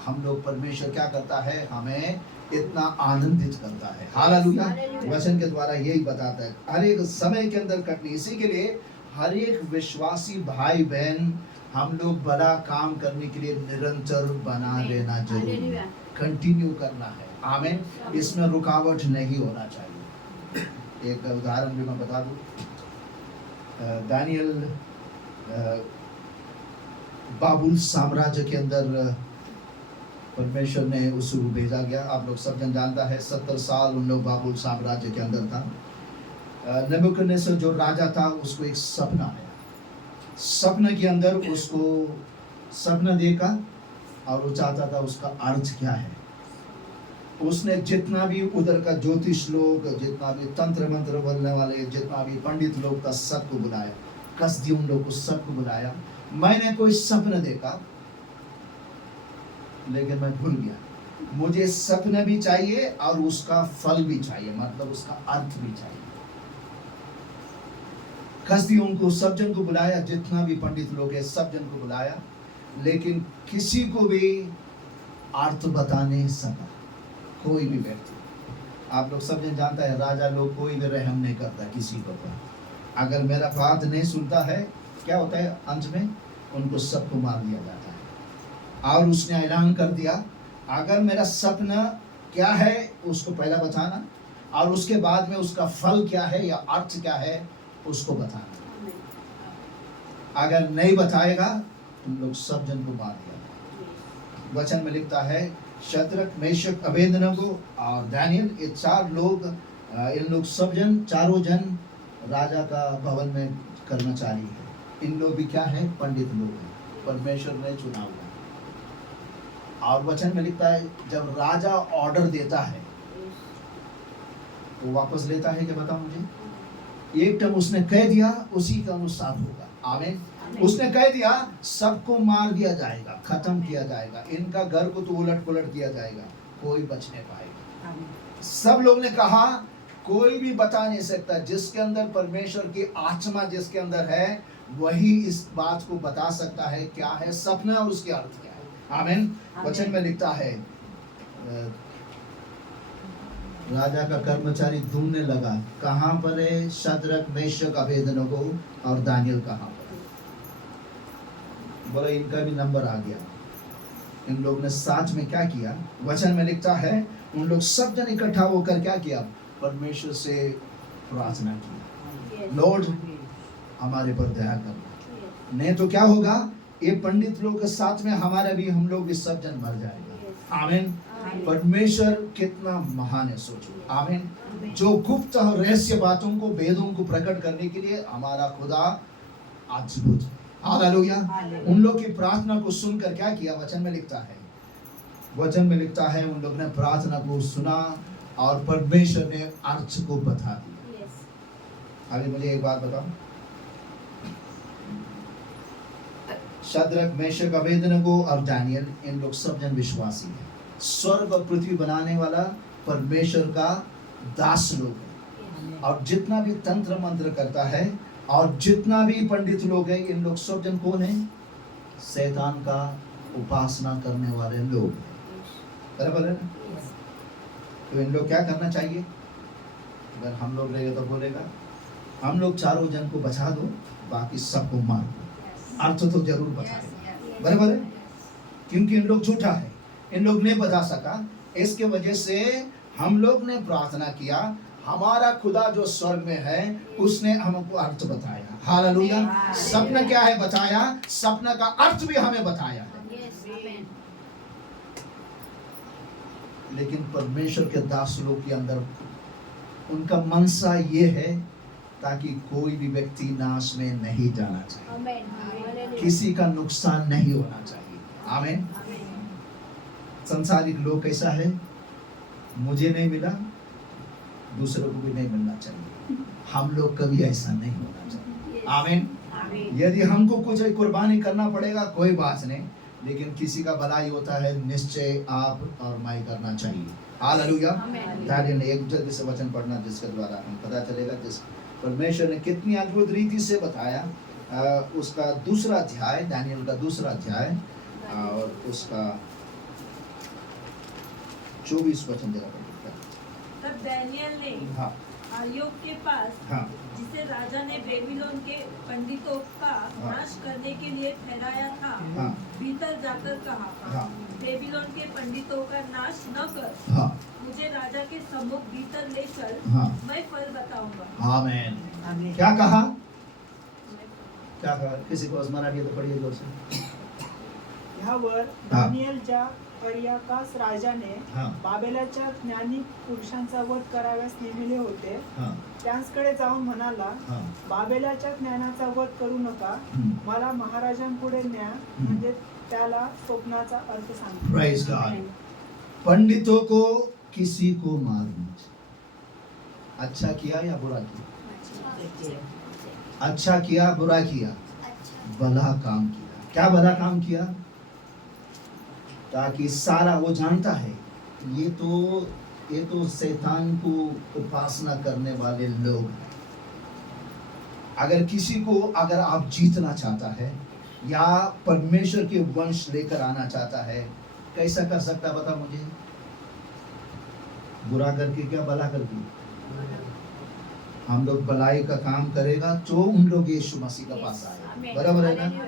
हम लोग, परमेश्वर क्या करता है? हमें इतना आनंदित करता है। हालेलुया। वचन के द्वारा यही बताता है, हर एक समय के अंदर कटनी। इसी के लिए हर एक विश्वासी भाई बहन, हम लोग भला काम करने के लिए निरंतर बना रहना जरूरी है, कंटिन्यू करना है। आमीन। इसमें रुकावट नहीं होना चाहिए। एक उदाहरण भी मैं बता दूं, दानियल बाबुल साम्राज्य के अंदर परमेश्वर ने उसको भेजा गया। आप लोग सब जन जानता है, 70 साल उन लोग बाबुल साम्राज्य के अंदर था। नबूकदनेस्सर जो राजा था, उसको एक सपना आया। सपने के अंदर उसको सपना देखा और वो चाहता था उसका अर्थ क्या है। उसने जितना भी उधर का ज्योतिष लोग, जितना भी तंत्र मंत्र बोलने वाले, जितना भी पंडित लोग था, सबको बुलाया। कसदी उन लोग को सबको बुलाया। मैंने कोई सपना देखा, लेकिन मैं भूल गया। मुझे सपना भी चाहिए और उसका फल भी चाहिए, मतलब उसका अर्थ भी चाहिए। कसदी उनको सब जन को बुलाया, जितना भी पंडित लोग है सब जन को बुलाया, लेकिन किसी को भी अर्थ बता नहीं सका, कोई भी व्यक्ति। आप लोग सब जन जानता है, राजा लोग कोई भी रहम नहीं करता किसी को पर। अगर मेरा बात नहीं सुनता है, क्या होता है अंत में? उनको सबको मार दिया जाता है। और उसने ऐलान कर दिया, अगर मेरा सपना क्या है उसको पहला बताना, और उसके बाद में उसका फल क्या है या अर्थ क्या है उसको बताना। अगर नहीं बताएगा तुम लोग सब जन को मार दिया। वचन में लिखता है, शद्रक, मेशक, अबेदनगो और दानियल, ये चार लोग, इन लोग सब जन, चारों जन राजा का भवन में कर्मचारी है। इन लोग भी क्या है? पंडित लोग हैं, परमेश्वर ने चुना हुआ। और वचन में लिखता है, जब राजा ऑर्डर देता है वो वापस लेता है। क्या बताओ मुझे? एक टर्म उसने कह दिया, उसी के अनुसार होगा। आमीन। उसने कह दिया सबको मार दिया जाएगा, खत्म किया जाएगा, इनका घर को तो उलट पुलट किया जाएगा, कोई बच नहीं पाएगा। सब लोग ने कहा कोई भी बता नहीं सकता। जिसके अंदर परमेश्वर की आत्मा जिसके अंदर है वही इस बात को बता सकता है क्या है सपना और उसके अर्थ क्या है। आमीन। वचन में लिखता है, राजा का कर्मचारी ढूंढने लगा, कहां पर है शद्रक, मेशक, अबेदनगो और दानियल कहां पर? बोला इनका भी नंबर आ गया। इन लोग ने साथ में क्या किया? वचन में लिखता है, उन लोग सब जन इकट्ठा होकर क्या किया? परमेश्वर से प्रार्थना की, लॉर्ड हमारे पर दया करना, नहीं तो क्या होगा? ये पंडित लोग के साथ में हमारा भी, हम लोग भी सब जन मर जाएगा। आमीन। परमेश्वर कितना महान है, सोचो। आमीन। जो गुप्त और रहस्य बातों को, भेदों को प्रकट करने के लिए हमारा खुदा अद्भुत है। हालेलुया। उन लोग की प्रार्थना को सुनकर क्या किया? वचन में लिखता है, वचन में लिखता है उन लोग ने प्रार्थना को सुना और परमेश्वर ने अर्थ को बता दिया। अभी मुझे एक बात बताओ, शद्रक, मेशक, अबेदनगो और दानियल, इन लोग सब जन विश्वासी हैं। स्वर्ग और पृथ्वी बनाने वाला परमेश्वर का दास लोग है। और जितना भी तंत्र मंत्र करता है और जितना भी पंडित लोग हैं, इन लोग सब जन कौन है? शैतान का उपासना करने वाले लोग हैं। बराबर है ना? तो इन लोग क्या करना चाहिए? अगर हम लोग रहेगा तो बोलेगा, हम लोग चारों जन को बचा दो, बाकी सबको मार दो। अर्थ तो जरूर बताएगा। बराबर है? क्योंकि इन लोग झूठा है, इन लोग नहीं बता सका। इसके वजह से हम लोग ने प्रार्थना किया, हमारा खुदा जो स्वर्ग में है उसने हमको अर्थ बताया। हालेलुया। सपना क्या है बताया, सपना का अर्थ भी हमें बताया है। लेकिन परमेश्वर के दास लोग के अंदर उनका मनसा ये है ताकि कोई भी व्यक्ति नाश में नहीं जाना चाहिए, किसी का नुकसान नहीं होना चाहिए। आमीन। संसारिक लोग कैसा है? मुझे नहीं मिला, दूसरों को भी नहीं मिलना चाहिए। हम लोग कभी ऐसा नहीं होना चाहिए। आमीन। यदि हमको कुछ कुर्बानी करना पड़ेगा कोई बात नहीं, लेकिन किसी का भलाई होता है निश्चय आप और मैं करना चाहिए। हालेलुया। दानियल ने एक जल्दी से वचन पढ़ना जिसके द्वारा हमें पता चलेगा जिस परमेश्वर ने कितनी अद्भुत रीति से बताया। उसका दूसरा अध्याय, दानियल का दूसरा अध्याय और उसका 24 वचन जरा पढ़िए। तब दानियल ने आयोग के पास, जिसे राजा ने बेबीलोन के पंडितों का नाश करने के लिए ठहराया था, भीतर जाकर कहा, बेबीलोन के पंडितों का नाश न कर, मुझे राजा के सम्मुख भीतर लेकर मैं फल बताऊंगा। आमीन। क्या कहा? क्या कहा? किसी को मराठी तो पढ़िए जोर से। ह्यावर दानियलच्या अर्याकास राजाने बाबेलाच्या ज्ञानी पुरुषांचा वध कराव्यास नेमिले होते, त्यांकडे जाऊन म्हणाला, बाबेलाच्या ज्ञानाचा वध करू नका, मला महाराजांपुढे न्या, म्हणजे त्याला स्वप्नाचा अर्थ सांगा। Praise God. पंडितों को किसी को मार मत। अच्छा किया या बुरा किया? अच्छा किया, बुरा किया, भला काम किया। क्या भला काम किया? ताकि सारा, वो जानता है ये तो शैतान को उपासना करने वाले लोग हैं। अगर किसी को, अगर आप जीतना चाहता है या परमेश्वर के वंश लेकर आना चाहता है, कैसा कर सकता बता मुझे? बुरा करके क्या, भला करके? हम लोग भलाई का काम करेगा तो उन लोग यीशु मसीह का पास आए, बराबर है ना?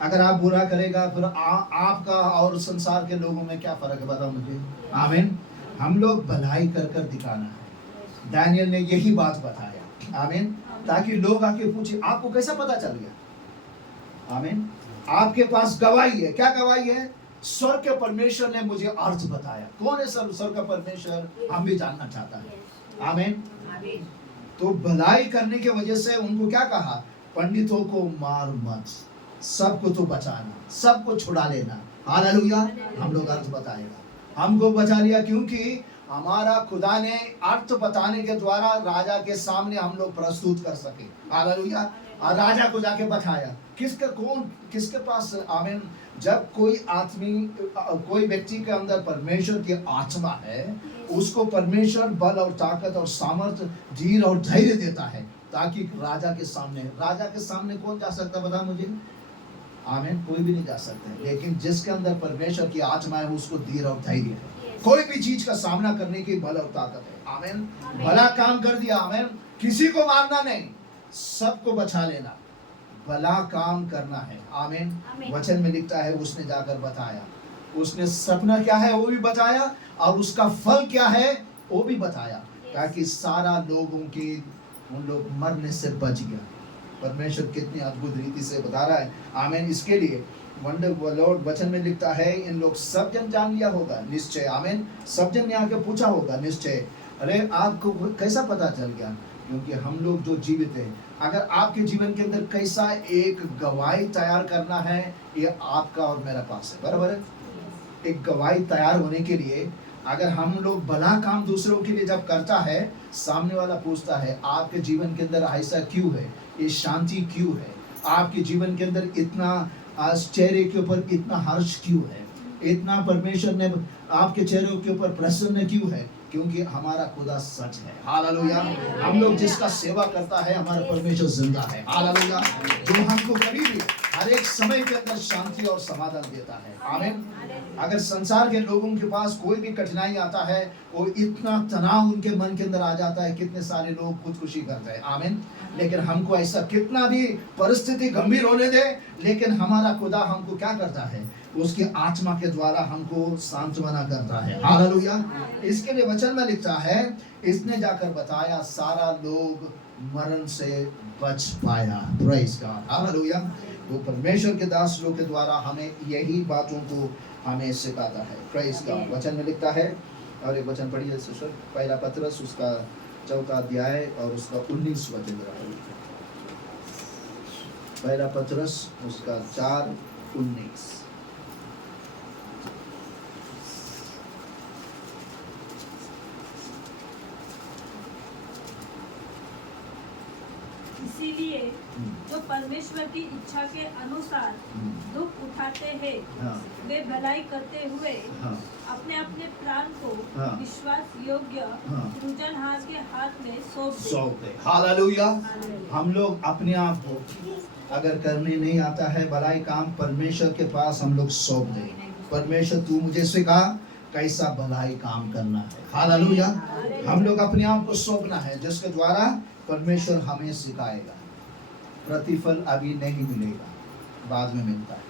अगर आप बुरा करेगा फिर आपका और संसार के लोगों में क्या फर्क है बताओ मुझे? आमीन। हम लोग भलाई कर कर दिखाना है। दानियल ने यही बात बताया, आमीन, ताकि लोग आके पूछे आपको कैसा पता चल गया? आमीन। आपके पास गवाही है। क्या गवाही है? स्वर्ग के परमेश्वर ने मुझे अर्थ बताया। कौन है स्वर्ग का परमेश्वर? हम भी जानना चाहता है। आमीन। तो भलाई करने की वजह से उनको क्या कहा? पंडितों को मार मत, सबको तो बचाना, सबको छुड़ा लेना। हालेलुया। हम लोग अर्थ बताएगा, हमको बचा लिया क्योंकि हमारा खुदा ने अर्थ बताने के द्वारा राजा के सामने हम लोग प्रस्तुत कर सके। हालेलुया। और राजा को जाके बताया किसके पास? आमीन। जब कोई व्यक्ति के अंदर परमेश्वर की आत्मा है, उसको परमेश्वर बल और ताकत और सामर्थ्य, धीर और धैर्य देता है, ताकि राजा के सामने कौन जा सकता बता मुझे? आमीन। कोई भी नहीं जा सकता है। लेकिन जिसके अंदर परमेश्वर की आत्मा है उसको धीर और धैर्य है, कोई भी चीज का सामना करने की बल और ताकत है। आमीन। भला काम कर दिया। आमीन। किसी को मारना नहीं, सबको बचा लेना, भला काम करना है। आमीन। वचन में लिखता है उसने जाकर बताया, उसने सपना क्या है वो भी बताया और उसका फल क्या है वो भी बताया, ताकि सारा लोगों की उन लोग मरने से बच गया। परमेश्वर कितनी अद्भुत रीति से बता रहा है। आमीन। इसके लिए वंडर लॉर्ड वचन में लिखता है इन लोग सब जन जान लिया होगा निश्चय। आमीन। सब जन ने आके पूछा होगा निश्चय, अरे आपको कैसा पता चल गया? क्योंकि हम लोग जो जीवित हैं, अगर आपके जीवन के अंदर कैसा एक गवाही तैयार करना है, ये आपका और मेरा पास है, बराबर है? एक गवाही तैयार होने के लिए अगर हम लोग भला काम दूसरों के लिए जब करता है, सामने वाला पूछता है आपके जीवन के अंदर ऐसा क्यों है, ये शांति क्यों है, आपके जीवन के अंदर इतना चेहरे के ऊपर इतना हर्ष क्यों है, इतना परमेश्वर ने आपके चेहरे के ऊपर प्रसन्न क्यों है? क्योंकि हमारा खुदा सच है। हालेलुया। हम लोग जिसका सेवा करता है, हमारा परमेश्वर जिंदा है। हालेलुया। जो हमको कभी भी हर एक समय के अंदर शांति और समाधान देता है। आमीन। अगर संसार के लोगों के पास कोई भी कठिनाई आता है, वो इतना तनाव उनके मन के अंदर आ जाता है, कितने सारे लोग खुदकुशी करते हैं। आमीन। लेकिन हमको ऐसा कितना भी परिस्थिति गंभीर होने दे, लेकिन हमारा खुदा हमको क्या करता है? उसकी आत्मा के द्वारा हमको सांत्वना करता है। हालेलुया। इसके लिए वचन में लिखता है इसने जाकर बताया सारा लोग मरण से बच पाया। Praise God. हालेलुया। वो परमेश्वर के दास लोग के द्वारा हमें यही बातों को हमें सिखाता है। Praise God. वचन में लिखता है, और एक वचन पढ़िए सिस्टर, पहला पतरस उसका 4 अध्याय और उसका 19 वचन। पहला पतरस उसका 4:19। इसीलिए जो परमेश्वर की इच्छा के अनुसार दुख उठाते हैं, वे भलाई करते हुए अपने अपने प्राण को विश्वास योग्य सृजनहार के हाथ में सौंप दे। हालेलुया। हम लोग अपने आप को अगर करने नहीं आता है भलाई काम, परमेश्वर के पास हम लोग सौंप दे। परमेश्वर तू मुझे सिखा कैसा भलाई काम करना है। हालेलुया। हम लोग अपने आप को सौंपना है, जिसके द्वारा परमेश्वर हमें सिखाएगा। प्रतिफल अभी नहीं मिलेगा, बाद में मिलता है।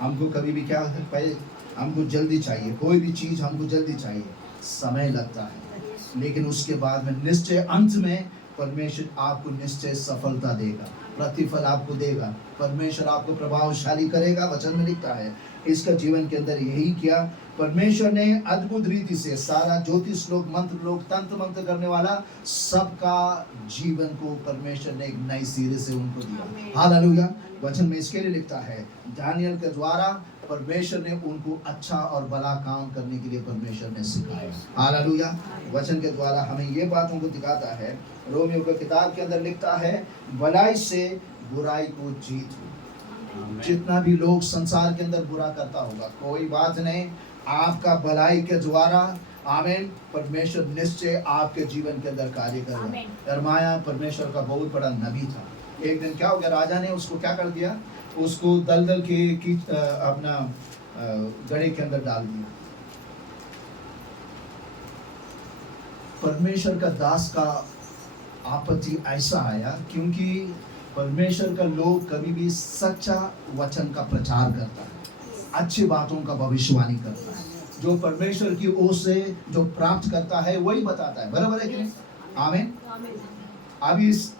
हमको कभी भी क्या होता है, हमको जल्दी चाहिए, कोई भी चीज हमको जल्दी चाहिए, समय लगता है, लेकिन उसके बाद में निश्चय अंत में परमेश्वर आपको निश्चय सफलता देगा। प्रतिफल आपको देगा, परमेश्वर आपको प्रभावशाली करेगा। वचन में लिखता है इसका जीवन के अंदर यही किया। परमेश्वर ने अद्भुत रीति से सारा ज्योतिष लोग, मंत्र लोग, तंत्र मंत्र करने वाला सबका जीवन को परमेश्वर ने एक नई सिरे से उनको दिया। हालेलुया। वचन में इसके लिए लिखता है दानियल के द्वारा परमेश्वर ने उनको अच्छा और भला काम करने के लिए परमेश्वर ने सिखाया। हालेलुया। वचन के द्वारा हमें ये बातों को दिखाता है। रोमियो की किताब के अंदर लिखता है भलाई से बुराई को जीत हो। जितना भी लोग संसार के अंदर बुरा करता होगा, कोई बात नहीं, आपका भलाई के द्वारा आमीन परमेश्वर निश्चय आपके जीवन के अंदर कार्य करेगा। यिर्मयाह परमेश्वर का बहुत बड़ा नबी था। एक दिन क्या हो गया, राजा ने उसको क्या कर दिया, उसको दलदल के अपना गड़े के अंदर डाल दिया। परमेश्वर का दास का आपत्ति ऐसा आया क्योंकि परमेश्वर का लोग कभी भी सच्चा वचन का प्रचार करता है, अच्छी बातों का भविष्यवाणी करता है, जो परमेश्वर की ओर से जो प्राप्त करता है वही बताता है। बराबर है कि नहीं? आमीन।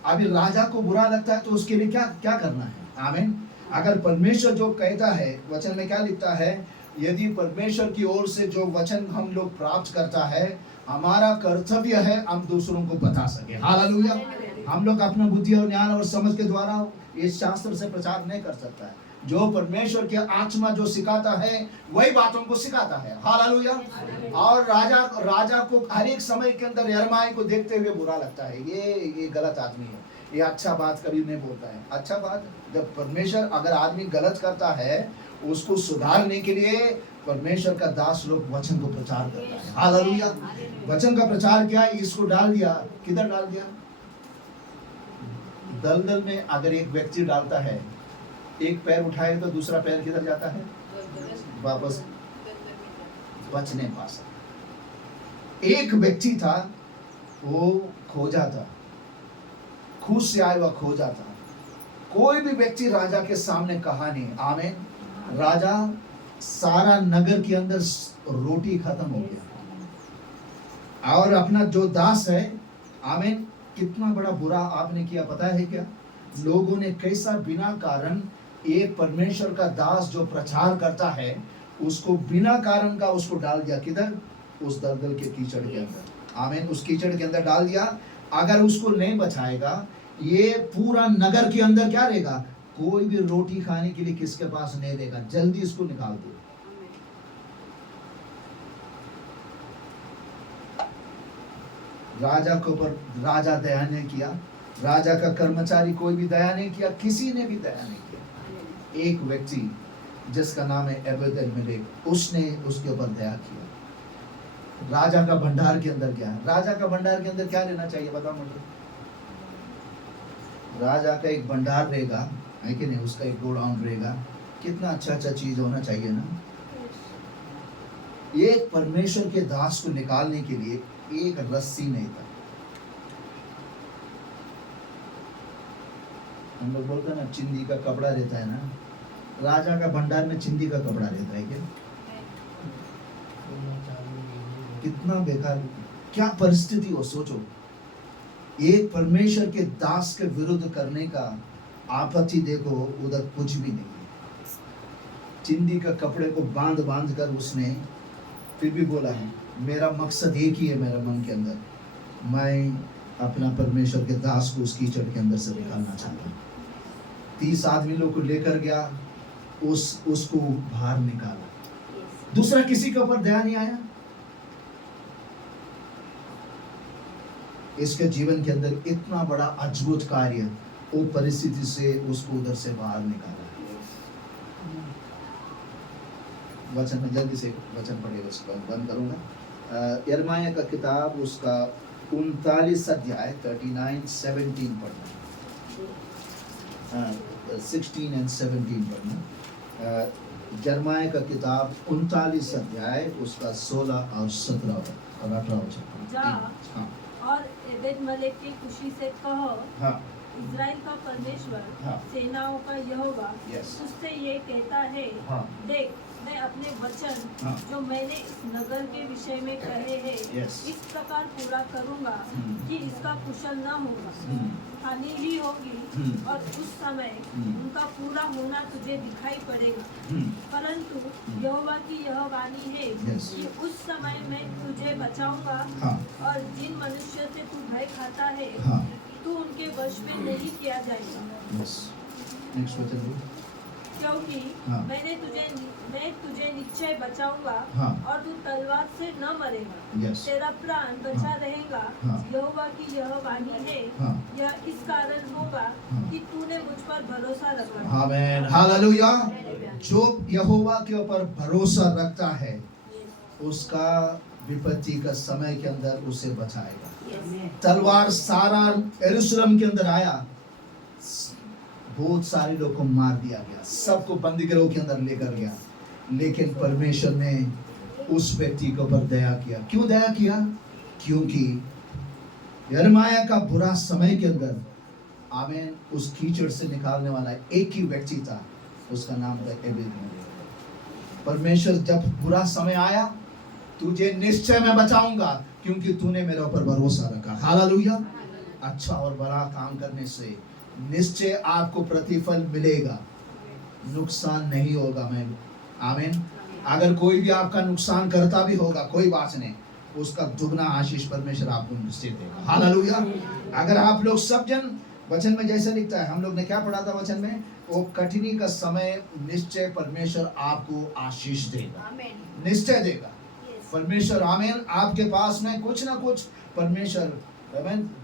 अभी राजा को बुरा लगता है तो उसके लिए क्या क्या करना है? आमीन। अगर परमेश्वर जो कहता है, वचन में क्या लिखता है, यदि परमेश्वर की ओर से जो वचन हम लोग प्राप्त करता है, हमारा कर्तव्य है हम दूसरों को बता सके। हालेलुया। हम लोग अपना बुद्धि और ज्ञान और समझ के द्वारा इस शास्त्र से प्रचार नहीं कर सकता है। जो परमेश्वर की आत्मा जो सिखाता है वही बातों को सिखाता है। हालेलुया। और राजा को हर एक समय के अंदर यिर्मयाह को देखते हुए बुरा लगता है, ये गलत आदमी है, ये अच्छा बात कभी नहीं बोलता है। अच्छा बात, जब परमेश्वर अगर आदमी गलत करता है उसको सुधारने के लिए परमेश्वर का दास लोग वचन को प्रचार करता है। हालेलुया। वचन का प्रचार किया, इसको डाल दिया, किधर डाल दिया? दलदल में। अगर एक व्यक्ति डालता है, एक पैर उठाए तो दूसरा पैर किधर जाता है? वापस बच नहीं पा सकता। एक व्यक्ति था, वो खोजा था, खुद से आया हुआ खोजा था। कोई भी व्यक्ति राजा के सामने कहा नहीं। आमीन। राजा सारा नगर के अंदर रोटी खत्म हो गया और अपना जो दास है, आमीन, कितना बड़ा बुरा आपने किया पता है क्या? लोगों ने कैसा बिना कारण एक परमेश्वर का दास जो प्रचार करता है उसको बिना कारण का उसको डाल दिया। किधर? उस दलदल के कीचड़ के अंदर। आमीन। उस कीचड़ के अंदर डाल दिया। अगर उसको नहीं बचाएगा, ये पूरा नगर के अंदर क्या रहेगा? कोई भी रोटी खाने के लिए किसके पास नहीं रहेगा। जल्दी इसको निकाल दो। राजा के ऊपर राजा दया नहीं किया, राजा का कर्मचारी कोई भी दया नहीं किया, किसी ने भी दया नहीं किया। एक व्यक्ति जिसका नाम है एबेद-मेलेक, उसने उसके ऊपर दया किया। राजा का भंडार के अंदर क्या है? राजा का भंडार के अंदर क्या रहना चाहिए बताओ मुझे? राजा का एक भंडार रहेगा, है कि नहीं? उसका एक गोडाउन रहेगा। कितना अच्छा अच्छा चीज होना चाहिए ना। एक परमेश्वर के दास को निकालने के लिए एक रस्सी नहीं था। हम लोग बोलते हैं ना, चिंदी का कपड़ा रहता है ना। राजा का भंडार में चिंदी का कपड़ा रहता है क्या? कितना बेकार, क्या परिस्थिति हो सोचो। एक परमेश्वर के दास के विरुद्ध करने का आपत्ति देखो, उधर कुछ भी नहीं है। चिंदी का कपड़े को बांध बांध कर उसने फिर भी बोला है, मेरा मकसद एक ही है मेरा मन के अंदर, मैं अपना परमेश्वर के दास को उस कीचड़ के अंदर से निकालना चाहता हूँ। 30 आदमी लोग को लेकर गया, उसको बाहर निकाला। दूसरा किसी के ऊपर दया नहीं आया। इसके जीवन के अंदर इतना बड़ा अद्भुत कार्य, वो परिस्थिति से उसको उधर से बाहर निकाला। वचन में जल्दी से वचन पढ़ेगा, उसको बंद करूंगा। यिर्मयाह का किताब उसका 39 अध्याय 39-17 पढ़ना, 16 और 17 पढ़ना। यिर्मयाह का किताब 39 अध्याय उसका 16 और 17 और 18 वचन। और एबेद-मेलेक की खुशी से कहो, हाँ, इज़राइल का परमेश्वर, हाँ, सेनाओं का यहोवा यस, उससे ये कहता है, हाँ, देख मैं अपने वचन, हाँ, जो मैंने इस नगर के विषय में कहे हैं, यस, इस प्रकार पूरा करूंगा कि इसका कुशल न होगा। हानि ही होगी और उस समय उनका पूरा होना तुझे दिखाई पड़ेगा। परंतु यहोवा की यह वाणी है कि उस समय मैं तुझे बचाऊंगा और जिन मनुष्य से तू भय खाता है तू उनके वश में नहीं किया जाएगा। क्योंकि मैं तुझे निश्चय बचाऊंगा और तू तलवार से न मरेगा, तेरा प्राण बचा रहेगा। यहोवा की यह वाणी है, यह इस कारण होगा कि तूने मुझ पर भरोसा रखा। आमीन, हालेलुया। जो यहोवा के ऊपर भरोसा रखता है उसका विपत्ति का समय के अंदर उसे बचाएगा। तलवार सारा यरूशलेम के अंदर आया, बहुत सारे लोगों को मार दिया गया, सबको बंदीगृह के अंदर लेकर गया, लेकिन परमेश्वर ने उस व्यक्ति के ऊपर दया किया। क्यों दया किया? क्योंकि यिर्मयाह का बुरा समय के अंदर आमीन उस कीचड़ से निकालने वाला एक ही व्यक्ति था, उसका नाम था एबेद-मेलेक। परमेश्वर जब बुरा समय आया, तुझे निश्चय मैं बचाऊंगा क्योंकि तूने मेरे ऊपर भरोसा रखा। हालेलुया। अच्छा और बड़ा काम करने से निश्चय आपको प्रतिफल मिलेगा, नुकसान नहीं होगा। मैं आमीन। अगर कोई भी आपका नुकसान करता भी होगा, कोई बात नहीं, उसका दुगना आशीष परमेश्वर आपको निश्चय देगा। हालेलुया। अगर आप लोग सब जन, वचन में जैसे लिखता है, हम लोग ने क्या पढ़ा था वचन में, वो कठिनी का समय निश्चय परमेश्वर आपको आशीष देगा, निश्चय देगा परमेश्वर। आमीन। आपके पास में कुछ ना कुछ परमेश्वर,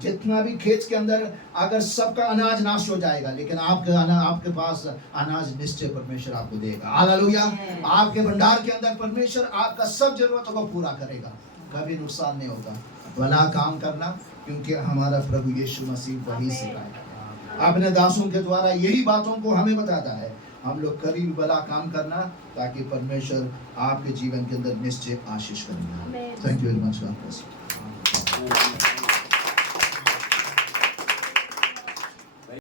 जितना भी खेत के अंदर अगर सबका अनाज नाश हो जाएगा, लेकिन आपके पास अनाज निश्चय परमेश्वर आपको देगा। हालेलुया। आपके भंडार के अंदर परमेश्वर आपका सब जरूरतों को पूरा करेगा, कभी नुकसान नहीं होगा। भला काम करना, क्योंकि हमारा प्रभु यीशु मसीह वही सिखाएगा, अपने दासों के द्वारा यही बातों को हमें बताता है। हम लोग कभी भी भला काम करना, ताकि परमेश्वर आपके जीवन के अंदर निश्चय आशीष करेगा। Thank you very much.